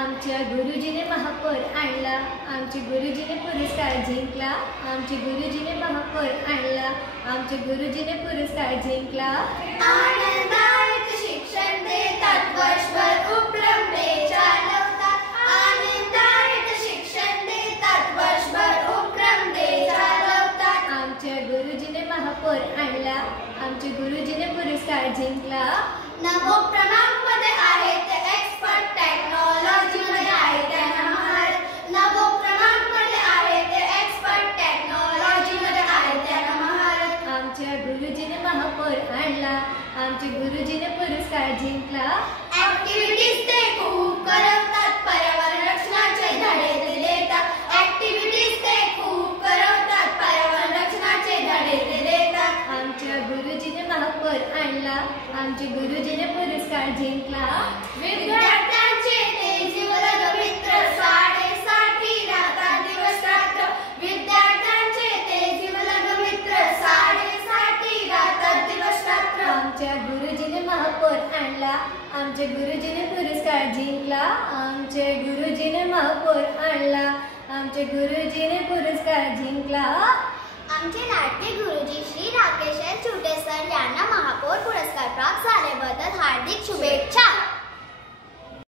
आमच्या गुरुजीने महापौर आणला, आमचे गुरुजीने पुरस्कार जिंकला, आमचे गुरुजीने महापौर आणला, आमचे गुरुजीने पुरस्कार जिंकला। आनंदात शिक्षण देतात, वर्षभर उपक्रम चालवतात। आनंदात शिक्षण देतात, वर्षभर उपक्रम चालवतात। आमच्या गुरुजीने महापौर आणला, आमचे गुरुजीने पुरस्कार जिंकला। नवोक्रमांमध्ये आहेत ते एक्सपर्ट, टेक्नॉलॉजीमध्ये आहेत त्यांना महारत। नवोक्रमांमध्ये आहेत ते एक्सपर्ट, टेक्नॉलॉजीमध्ये आहेत त्यांना महारत। आमच्या गुरुजीने महापौर आणला, आमचे गुरुजीने पुरस्कार जिंकला। ऍक्टिव्हिटीज ते खूप करवतात, पर्यावरण रक्षणाचे धडे ते देतात। ऍक्टिव्हिटीज ते खूप करवतात, पर्यावरण रक्षणाचे धडे ते देतात। आमच्या गुरुजीने महापौर आणला, आमचे गुरुजीने पुरस्कार जिंकला। विद्यार्थ्यांचे ते जीवलग मित्र, 60 राहतात दिवस रात्र। विद्यार्थ्यांचे ते जीवलग मित्र, 60 राहतात दिवस रात्र। आमच्या गुरुजीने महापौर आणला, आमचे गुरुजीने पुरस्कार जिंकला। आमचे गुरुजीने महापौर आणला, आमचे गुरुजीने पुरस्कार जिंकला। आमचे लाडके गुरुजी श्री राकेश चुटे सर यांना महापौर पुरस्कार प्राप्त झाल्याबद्दल हार्दिक शुभेच्छा।